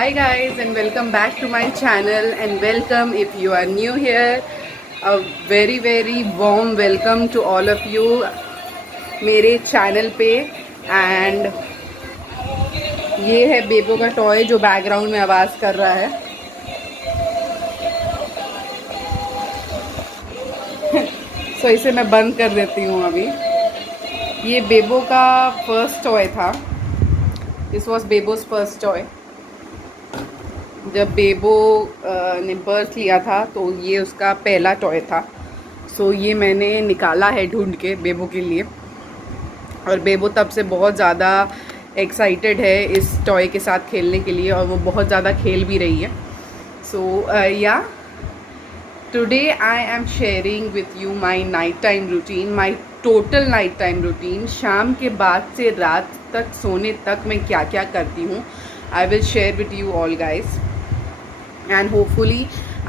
Hi guys and welcome back to my channel and welcome if you are new here. A very warm welcome to all of you मेरे channel पे and ये है बेबो का toy जो background में आवाज़ कर रहा है. सो इसे मैं बंद कर देती हूँ अभी. ये बेबो का फर्स्ट टॉय था. This was Bebo's first toy. जब बेबो ने बर्थ लिया था तो ये उसका पहला टॉय था. सो ये मैंने निकाला है ढूंढ के बेबो के लिए और बेबो तब से बहुत ज़्यादा एक्साइटेड है इस टॉय के साथ खेलने के लिए और वो बहुत ज़्यादा खेल भी रही है. सो या today I am sharing with you my night time routine, my total night time routine. शाम के बाद से रात तक सोने तक मैं क्या क्या करती हूँ I will share with you all guys and hopefully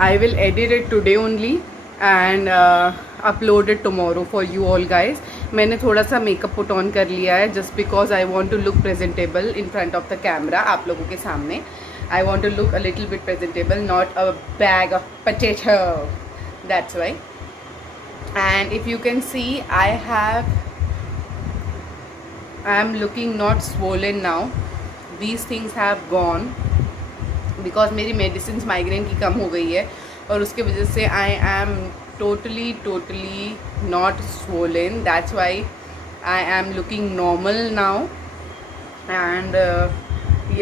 I will edit it today only and upload it tomorrow for you all guys. मैंने थोड़ा सा मेकअप पुट ऑन कर लिया है just because I want to look presentable in front of the camera. आप लोगों के सामने I want to look a little bit presentable, not a bag of potato. That's why. And if you can see I am looking not swollen now. These things have gone because मेरी medicine migraine की कम हो गई है और उसके वजह से I am totally not swollen. That's why I am looking normal now and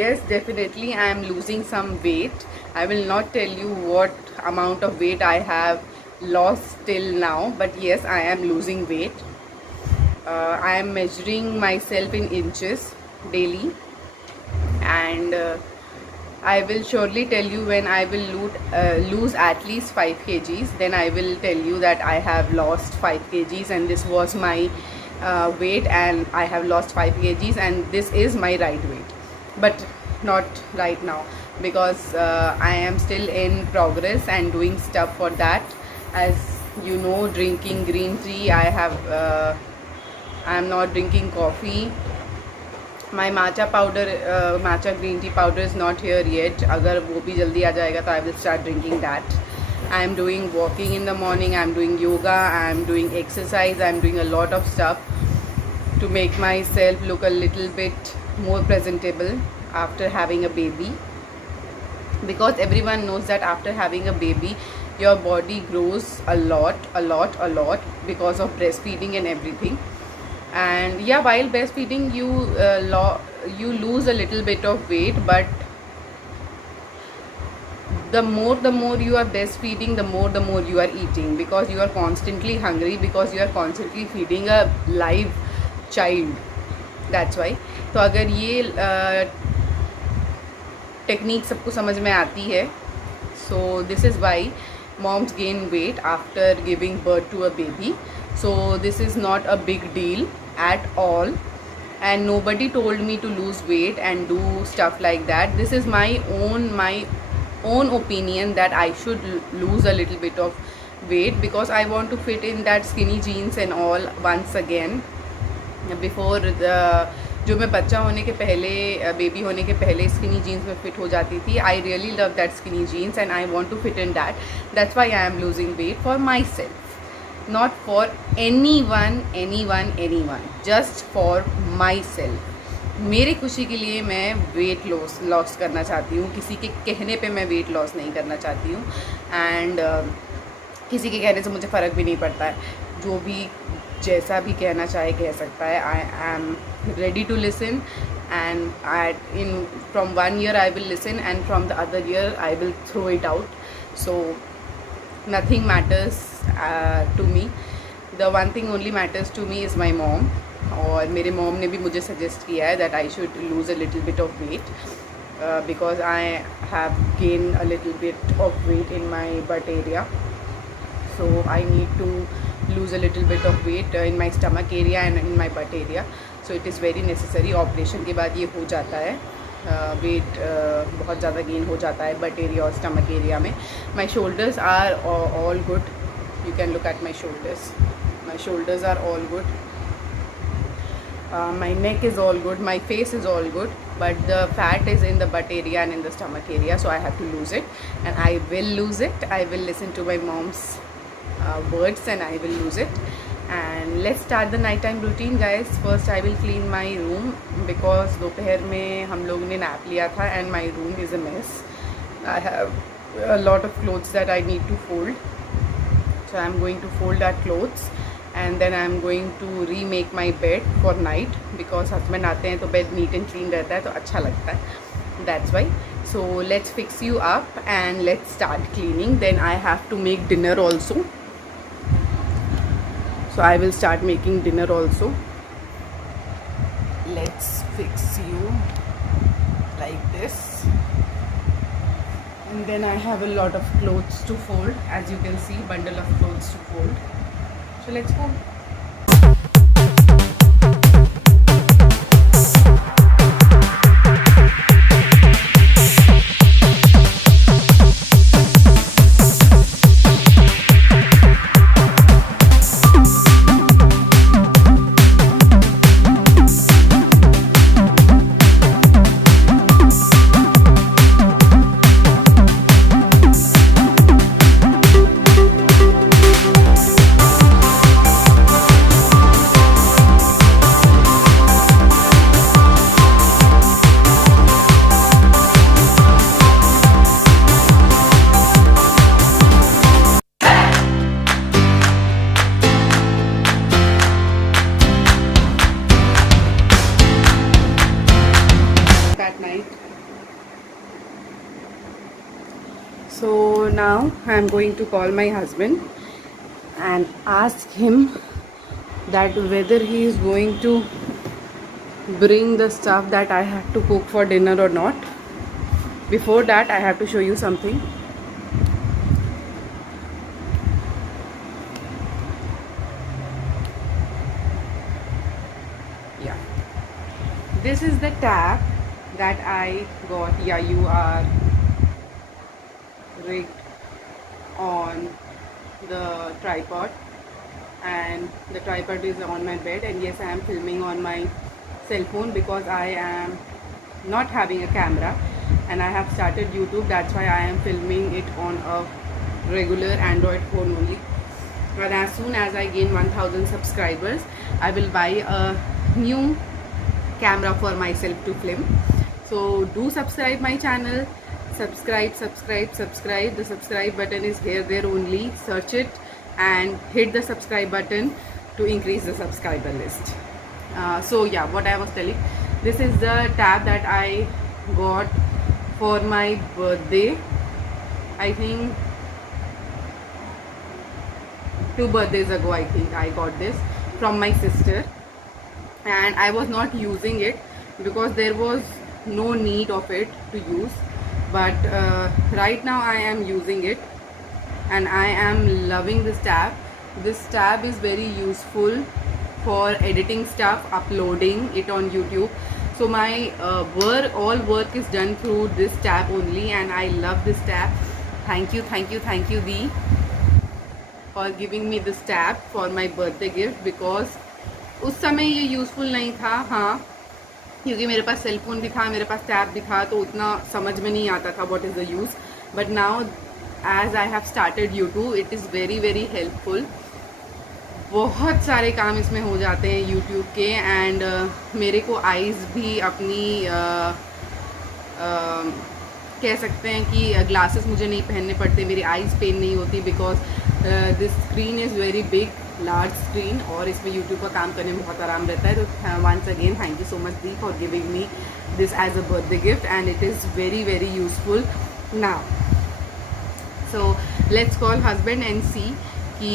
yes, definitely I am losing some weight. I will not tell you what amount of weight I have lost till now, but yes, I am losing weight. I am measuring myself in inches daily and I will surely tell you when I will lose at least 5 kgs. Then I will tell you that I have lost 5 kgs and this was my weight and I have lost 5 kgs and this is my right weight, but not right now because I am still in progress and doing stuff for that. As you know, drinking green tea. I am not drinking coffee. My matcha powder, matcha green tea powder is not here yet. अगर वो भी जल्दी आ जाएगा तो I will start drinking that. I am doing walking in the morning. I am doing yoga. I am doing exercise. I am doing a lot of stuff to make myself look a little bit more presentable after having a baby. Because everyone knows that after having a baby, your body grows a lot because of breastfeeding and everything. And yeah, while breastfeeding you lose a little bit of weight, but the more you are breastfeeding, the more you are eating because you are constantly hungry because you are constantly feeding a live child. That's why. तो अगर ये technique सबको समझ में आती है, so this is why moms gain weight after giving birth to a baby. So this is not a big deal at all and nobody told me to lose weight and do stuff like that. This is my own opinion that I should lose a little bit of weight because I want to fit in that skinny jeans and all once again. Before जो मैं बच्चा होने के पहले, baby होने के पहले skinny jeans में फिट हो जाती थी. I really love that skinny jeans and I want to fit in that. That's why I am losing weight for myself, not for anyone, just for myself. मेरी खुशी के लिए मैं weight loss करना चाहती हूँ. किसी के कहने पे मैं वेट लॉस नहीं करना चाहती हूँ एंड किसी के कहने से मुझे फ़र्क भी नहीं पड़ता है. जो भी जैसा भी कहना चाहे कह सकता है. I am ready to listen and from 1 year I will listen and from the other year I will throw it out. So nothing matters to me. The one thing only matters to me is my mom. और मेरे mom ने भी मुझे suggest किया है that I should lose a little bit of weight because I have gained a little bit of weight in my butt area. So I need to lose a little bit of weight in my stomach area and in my butt area. So it is very necessary. Operation के बाद ये हो जाता है. Wait बहुत ज़्यादा gain हो जाता है बट एरिया और स्टमक एरिया में. My shoulders are all good. You can look at my shoulders. My shoulders are all good. My neck is all good, my face is all good, but the fat is in the butt area and in the stomach area, so I have to lose it, and I will lose it. I will listen to my mom's words and I will lose it. And let's start the nighttime routine, guys. First I will clean my room because दोपहर में हम लोग ने nap लिया था and my room is a mess. I have a lot of clothes that I need to fold, so I'm going to fold that clothes and then I'm going to remake my bed for night because husband आते हैं तो bed neat and clean रहता है तो अच्छा लगता है. That's why. So let's fix you up and let's start cleaning. Then I have to make dinner also. So I will start making dinner also. Let's fix you like this. And then I have a lot of clothes to fold. As you can see, bundle of clothes to fold. So let's go. So now I am going to call my husband and ask him that whether he is going to bring the stuff that I have to cook for dinner or not. Before that I have to show you something. Yeah, this is the tab that I got. Yeah, you are rigged on the tripod and the tripod is on my bed, and yes, I am filming on my cell phone because I am not having a camera and I have started YouTube. That's why I am filming it on a regular Android phone only. And as soon as I gain 1000 subscribers, I will buy a new camera for myself to film. So do subscribe my channel. Subscribe. The subscribe button is there only. Search it and hit the subscribe button to increase the subscriber list. So yeah, what I was telling, this is the tab that I got for my birthday. I think 2 birthdays ago I think I got this from my sister, and I was not using it because there was no need of it to use. But right now I am using it and I am loving this tab. This tab is very useful for editing stuff, uploading it on YouTube. So my all work is done through this tab only, and I love this tab. Thank you Dee for giving me this tab for my birthday gift, because उस समय ये useful नहीं था. हाँ, क्योंकि मेरे पास cell phone भी था, मेरे पास टैब भी था, तो उतना समझ में नहीं आता था what is the use. But now as I have started YouTube, it is very very helpful. बहुत सारे काम इसमें हो जाते हैं यूट्यूब के. एंड मेरे को आईज़ भी अपनी कह सकते हैं कि ग्लासेस मुझे नहीं पहनने पड़ते, मेरी आईज़ पेन नहीं होती, because this screen is very big, large screen, और इसमें यूट्यूब का काम करने में बहुत आराम रहता है. तो once again thank you so much दी for giving me this as a birthday gift, and it is very very useful now. So let's call husband and see कि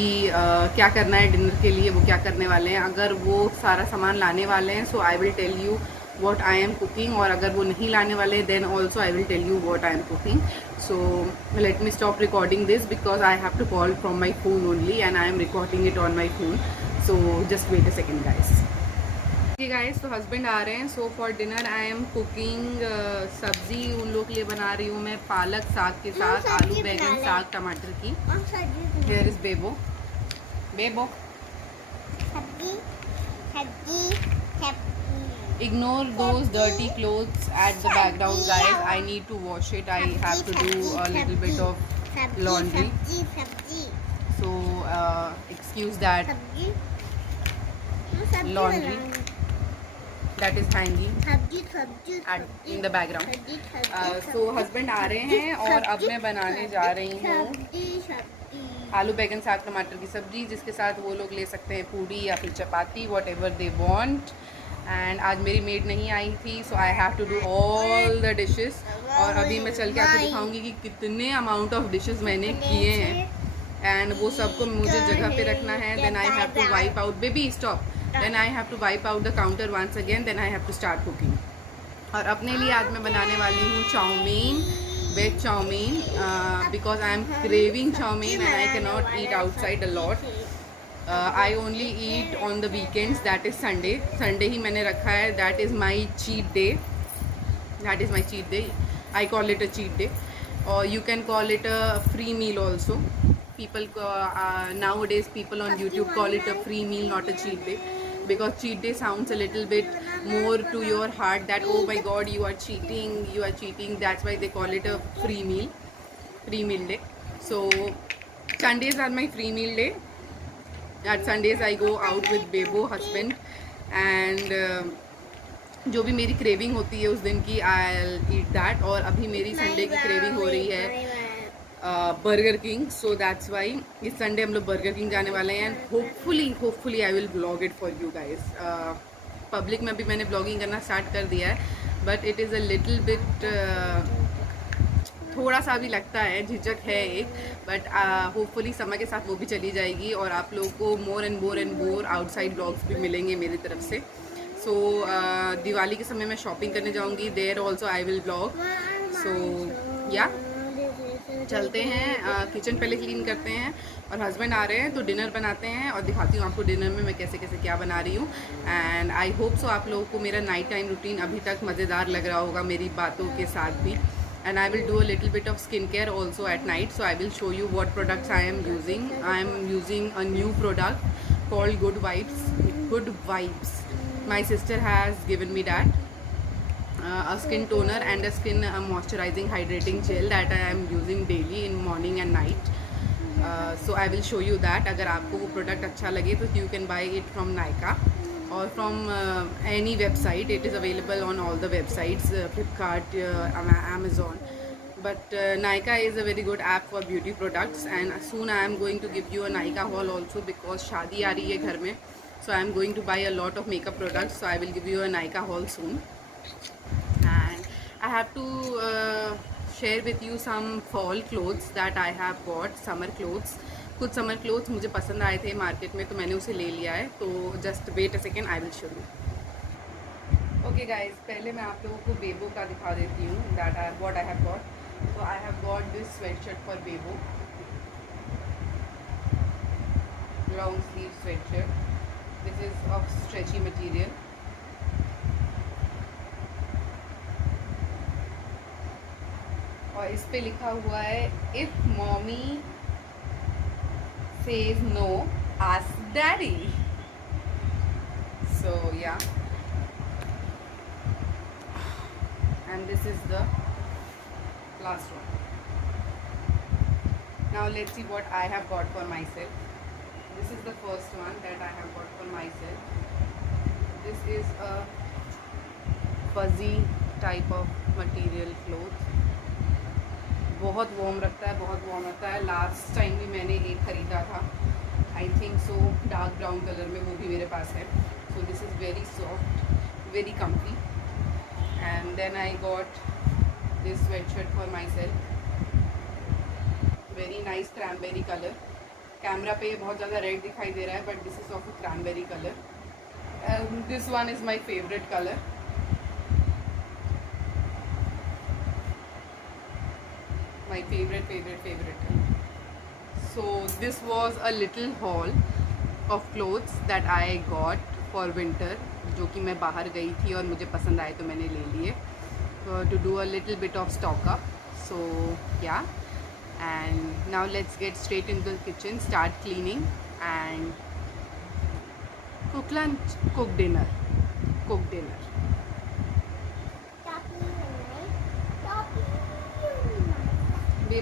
क्या करना है डिनर के लिए, वो क्या करने वाले हैं. अगर वो सारा सामान लाने वाले हैं so I will tell you what I am cooking, और अगर वो नहीं लाने वाले then also I will tell you what I am cooking. So let me stop recording this because I have to call from my phone only and I am recording it on my phone. So just wait a second guys. Okay guys, तो husband आ रहे हैं. So for dinner I am cooking सब्जी उन लोग के लिए बना रही हूँ मैं, पालक साग के साथ, आलू बैंगन साग टमाटर की. Here is बेबो. बेबो सब्जी Ignore those dirty clothes at the background, guys. I need to wash it. I have to do a little bit of laundry. So excuse that laundry that is hanging in the background. So husband आ रहे हैं और अब मैं बनाने जा रही हूँ आलू बैगन साग टमाटर की सब्जी, जिसके साथ वो लोग ले सकते हैं पूड़ी या फिर chapati, whatever they want. And आज मेरी मेड नहीं आई थी, so I have to do all the dishes. और अभी मैं चल के आपको दिखाऊंगी कि कितने अमाउंट ऑफ डिशेस मैंने किए हैं. एंड वो सबको मुझे जगह पे रखना है. Then I have to wipe out, baby stop. Then I have to wipe out the counter once again. Then I have to start cooking. और अपने लिए आज मैं बनाने वाली हूँ chowmein, veg chowmein, because I am craving chowmein and I cannot eat outside a lot. I only eat on the weekends, that is Sunday. Sunday ही मैंने रखा है, that is my cheat day. That is my cheat day. I call it a cheat day. Or you can call it a free meal also. People nowadays people on YouTube call it a free meal, not a cheat day. Because cheat day sounds a little bit more to your heart that oh my god you are cheating. That's why they call it a free meal day. So Sundays are my free meal day. At Sundays I go out with Bebo husband and जो भी मेरी craving होती है उस दिन की I'll eat that. और अभी मेरी संडे की क्रेविंग हो रही है burger king. So that's why इस संडे हम लोग बर्गर किंग जाने वाले हैं. And hopefully I will blog it for you guys. Public में भी मैंने ब्लॉगिंग करना स्टार्ट कर दिया है, but it is a little bit थोड़ा सा भी लगता है, झिझक है एक. बट होपफुली समय के साथ वो भी चली जाएगी और आप लोगों को more and more outside blogs भी मिलेंगे मेरी तरफ से. सो दिवाली के समय मैं शॉपिंग करने जाऊँगी, there also I will blog. So yeah चलते हैं. किचन पहले क्लीन करते हैं और हस्बैंड आ रहे हैं तो डिनर बनाते हैं और दिखाती हूँ आपको डिनर में मैं कैसे कैसे क्या बना रही हूँ. एंड आई होप सो आप लोगों को मेरा नाइट टाइम रूटीन अभी तक मज़ेदार लग रहा होगा मेरी बातों के साथ भी. And I will do a little bit of skin care also at night. So I will show you what products I am using a new product called good vibes. My sister has given me that. A skin toner and a skin moisturizing hydrating gel that I am using daily in morning and night. So I will show you that. अगर आपको वो product अच्छा लगे तो you can buy it from Nykaa or from any website. It is available on all the websites, Flipkart, Amazon. But Nykaa is a very good app for beauty products. And soon I am going to give you a Nykaa haul also because शादी आ रही है घर में. So I am going to buy a lot of makeup products. So I will give you a Nykaa haul soon. And I have to share with you some fall clothes that I have bought, summer clothes. कुछ summer clothes मुझे पसंद आए थे market में तो मैंने उसे ले लिया है. तो just wait a second, I will show you. Okay guys, पहले मैं आप लोगों को बेबो का दिखा देती हूँ that what I have got. तो I have got this sweatshirt for Bebo, long sleeve sweatshirt. This is of stretchy material. और इस पे लिखा हुआ है if mommy says no ask daddy. So yeah, and this is the last one. Now let's see what I have got for myself. This is the first one that I have got for myself. This is a fuzzy type of material cloth. बहुत warm रखता है, बहुत warm रखता है. Last time भी मैंने एक ख़रीदा था, I think so dark brown colour में, वो भी मेरे पास है. So this is very soft, very comfy. And then I got this sweatshirt for myself. Very nice cranberry colour. Camera पे ये बहुत ज़्यादा रेड दिखाई दे रहा है but this is of a cranberry colour. And this one is my favourite colour. My favorite. So this was a little haul of clothes that I got for winter, जो कि मैं बाहर गई थी और मुझे पसंद आए तो मैंने ले लिए. To do a little bit of stock up. So yeah, and now let's get straight into the kitchen, start cleaning and cook lunch, cook dinner.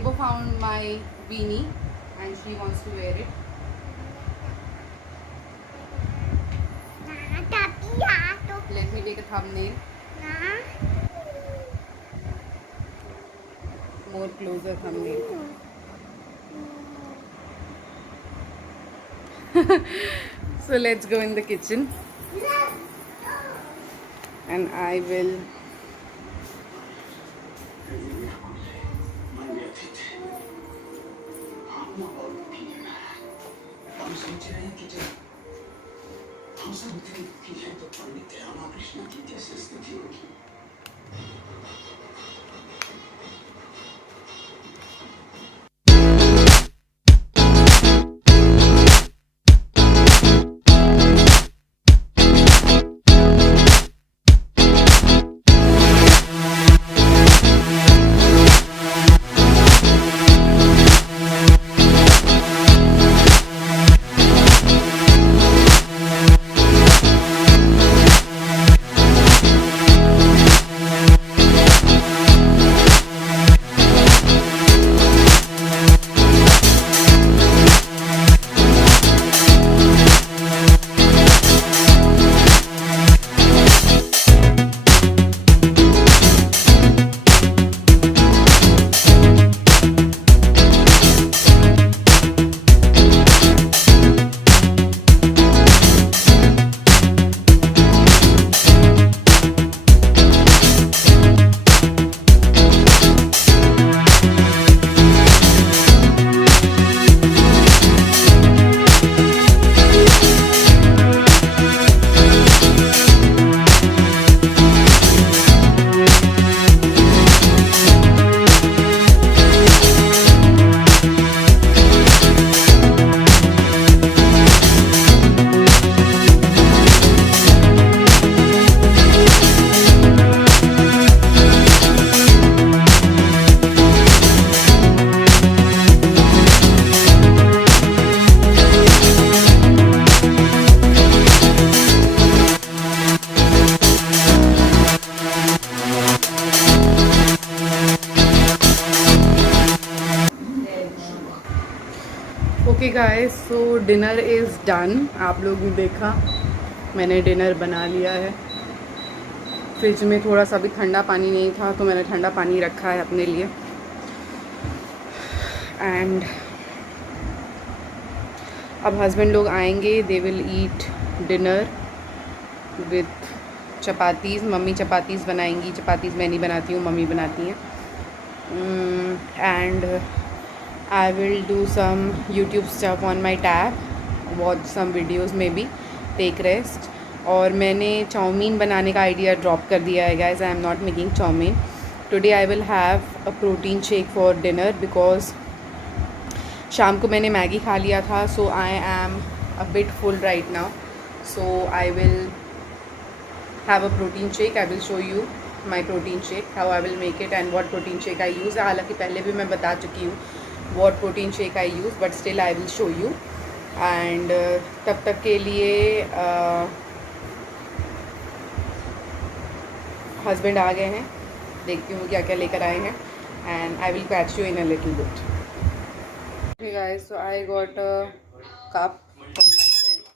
Bebo found my beanie and she wants to wear it. Let me take a thumbnail. More closer thumbnail. So let's go in the kitchen and I will okay guys, so dinner is done. आप लोग ने देखा मैंने dinner बना लिया है। Fridge में थोड़ा सा भी ठंडा पानी नहीं था तो मैंने ठंडा पानी रखा है अपने लिए। एंड अब हस्बैंड लोग आएंगे, they will eat dinner with chapatis. Mummy chapatis बनाएंगी। चपातीज़ मैं नहीं बनाती हूँ, मम्मी बनाती हैं। And I will do some YouTube stuff on my tab, watch some videos maybe, take rest. और मैंने चाउमीन बनाने का आइडिया ड्रॉप कर दिया है guys. I am not making chowmein today. I will have a protein shake for dinner because शाम को मैंने मैगी खा लिया था। So I am a bit full right now. So I will have a protein shake. I will show you my protein shake, how I will make it and what protein shake I use. हालांकि पहले भी मैं बता चुकी हूँ what protein shake I use, but still I will show you. And तब तक के लिए हस्बैंड आ गए हैं, देखती हूँ क्या क्या लेकर आए हैं। and I will catch you in a little bit. Okay guys, so I got a cup for myself.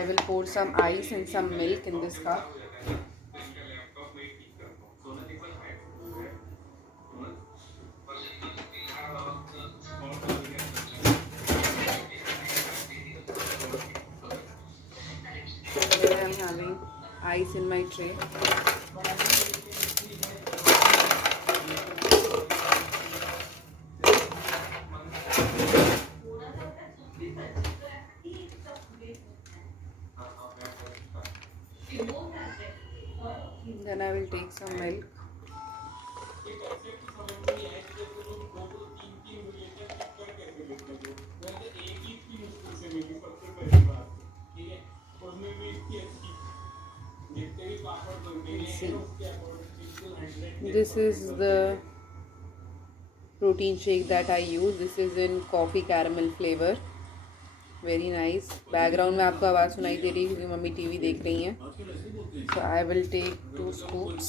I will pour some ice and some milk in this cup. Having ice in my tray. Then I will take some milk. See, this is the protein shake that I use. This is in coffee caramel flavor. Very nice. Background में आपको आवाज़ सुनाई दे रही है क्योंकि mummy TV देख रही हैं. So I will take 2 scoops.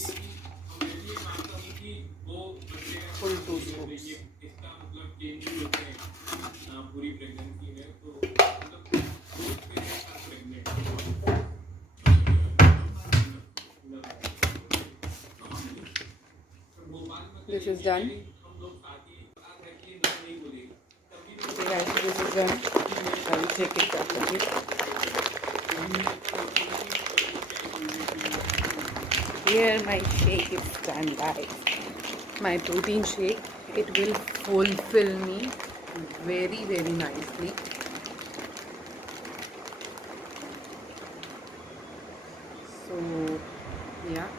full 2 scoops. This is done. Okay guys, so this is done. I will take it out of it. Here my shake is done, guys. My protein shake. It will fulfill me very, very nicely. So yeah.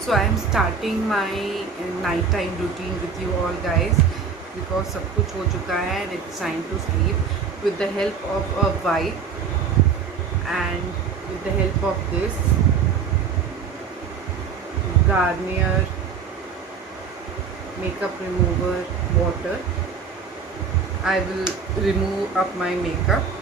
So I am starting my nighttime routine with you all guys, because सब कुछ हो चुका है and it's time to sleep. With the help of a wipe and with the help of this Garnier makeup remover water, I will remove up my makeup.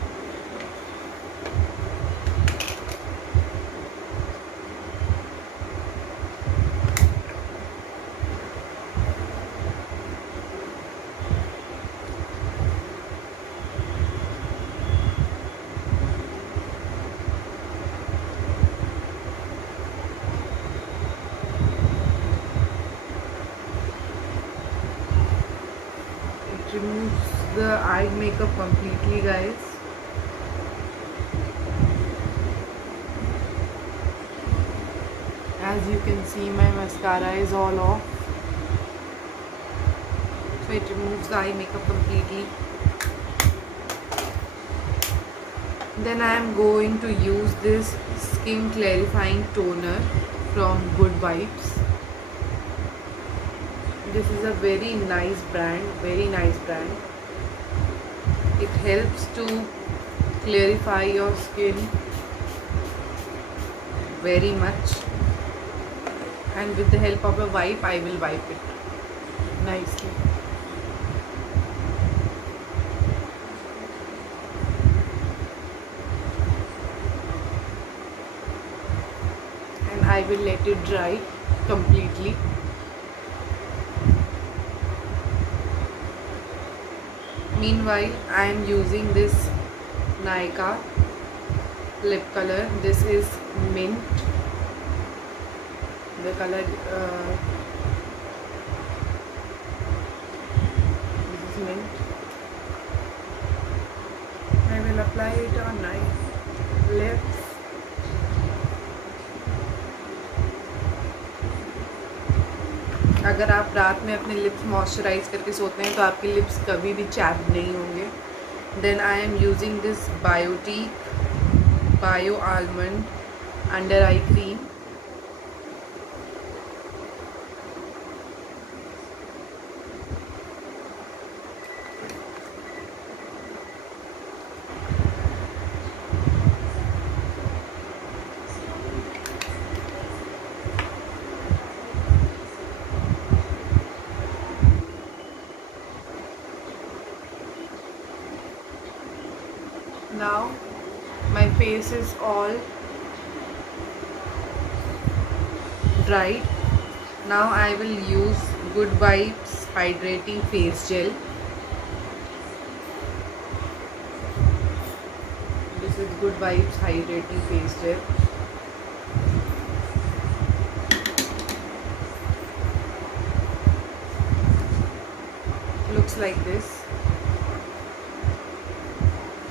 Removes the eye makeup completely, guys. As you can see, my mascara is all off, so it removes the eye makeup completely. Then I am going to use this skin clarifying toner from Good Vibes. This is a very nice brand, very nice brand. It helps to clarify your skin very much, and with the help of a wipe, I will wipe it nicely. And I will let it dry completely. Meanwhile, I am using this Nykaa lip color. This is mint. The color this is mint. I will apply it on my lips. अगर आप रात में अपने lips moisturise करके सोते हैं तो आपके लिप्स कभी भी चैप्ड नहीं होंगे. Then I am using this Biotique bio almond under eye cream. Now my face is all dried. Now I will use Good Vibes hydrating face gel. This is Good Vibes hydrating face gel. Looks like this.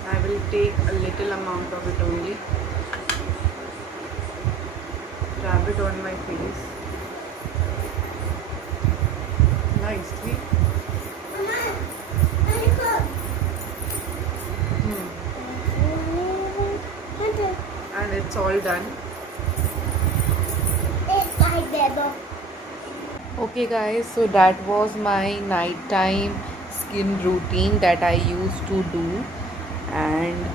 I will take a little amount of it only, rub it on my face nicely. And it's all done. Okay guys, so that was my nighttime skin routine that I used to do, and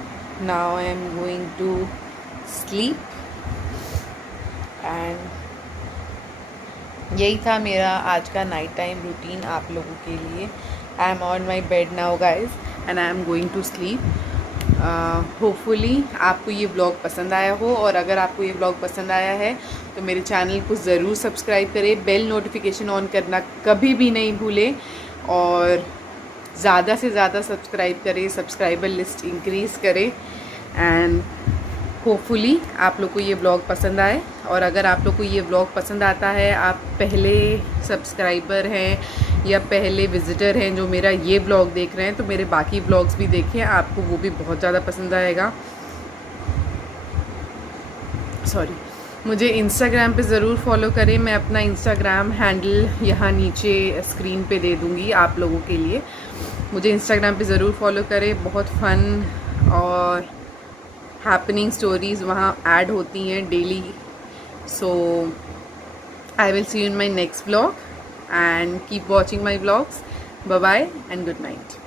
now I am going to sleep. And यही था मेरा आज का night time routine आप लोगों के लिए. I am on my bed now guys and I am going to sleep. Hopefully आपको ये ब्लॉग पसंद आया हो, और अगर आपको ये ब्लॉग पसंद आया है तो मेरे चैनल को ज़रूर सब्सक्राइब करें, बेल नोटिफिकेशन ऑन करना कभी भी नहीं भूलें, और ज़्यादा से ज़्यादा सब्सक्राइब करें, सब्सक्राइबर लिस्ट इंक्रीज़ करें. एंड होपफुली आप लोग को ये ब्लॉग पसंद आए, और अगर आप लोग को ये ब्लॉग पसंद आता है, आप पहले सब्सक्राइबर हैं या पहले विज़िटर हैं जो मेरा ये ब्लॉग देख रहे हैं, तो मेरे बाकी ब्लॉग्स भी देखें, आपको वो भी बहुत ज़्यादा पसंद आएगा. सॉरी, मुझे इंस्टाग्राम पे ज़रूर फॉलो करें. मैं अपना इंस्टाग्राम हैंडल यहाँ नीचे स्क्रीन पे दे दूँगी आप लोगों के लिए. मुझे इंस्टाग्राम पे ज़रूर फॉलो करें. बहुत फ़न और हैपनिंग स्टोरीज़ वहाँ ऐड होती हैं daily. So I will see you in my next vlog, and keep watching my vlogs. Bye bye and good night.